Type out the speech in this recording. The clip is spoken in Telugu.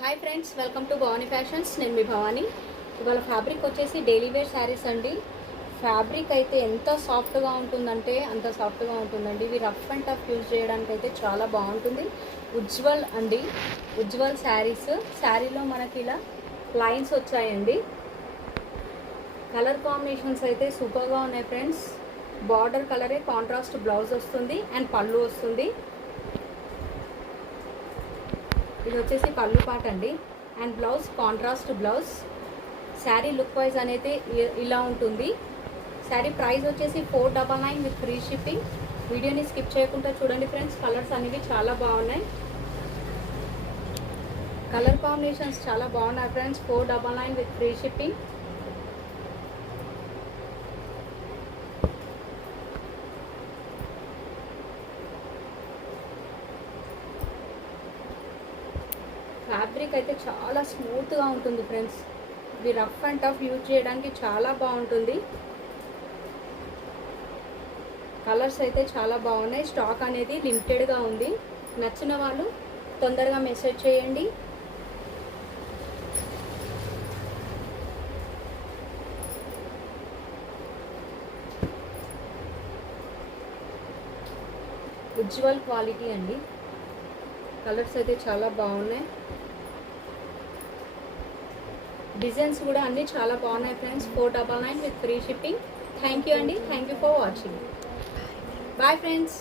Hi friends, welcome to Bhavani fashions. నేను మీ భవానీ. ఇవాళ ఫ్యాబ్రిక్ వచ్చేసి డైలీ వేర్ శారీస్ అండి. ఫ్యాబ్రిక్ అయితే ఎంత సాఫ్ట్గా ఉంటుందంటే అంత సాఫ్ట్గా ఉంటుందండి. ఇవి రఫ్ అండ్ టఫ్ యూజ్ చేయడానికి అయితే చాలా బాగుంటుంది. ఉజ్వల్ అండి, ఉజ్వల్ శారీస్. శారీలో మనకి ఇలా లైన్స్ వచ్చాయండి. కలర్ కాంబినేషన్స్ అయితే సూపర్గా ఉన్నాయి ఫ్రెండ్స్. బార్డర్ కలరే కాంట్రాస్ట్ బ్లౌజ్ వస్తుంది అండ్ పళ్ళు వస్తుంది. ఇది వచ్చేసి పళ్ళు పాట అండి and blouse contrast blouse. Sari look wise అనేది ఇలా ఉంటుంది. శారీ ప్రైస్ వచ్చేసి 499 విత్ ఫ్రీ షిప్పింగ్. వీడియోని స్కిప్ చేయకుండా చూడండి ఫ్రెండ్స్. కలర్స్ అనేవి చాలా బాగున్నాయి. కలర్ కాంబినేషన్స్ చాలా బాగున్నాయి friends. 499 with free shipping. Fabric అయితే చాలా స్మూత్గా ఉంటుంది ఫ్రెండ్స్. ఇది రఫ్ అండ్ టఫ్ యూజ్ చేయడానికి చాలా బాగుంటుంది. కలర్స్ అయితే చాలా బాగున్నాయి. స్టాక్ అనేది లిమిటెడ్గా ఉంది. నచ్చిన వాళ్ళు తొందరగా మెసేజ్ చేయండి. ఉజ్వల్ క్వాలిటీ అండి. కలర్స్ అయితే చాలా బాగున్నాయి. డిజైన్స్ కూడా అన్నీ చాలా బాగున్నాయి friends. 499 with free shipping. Thank you అండి. Thank you for watching. Bye friends.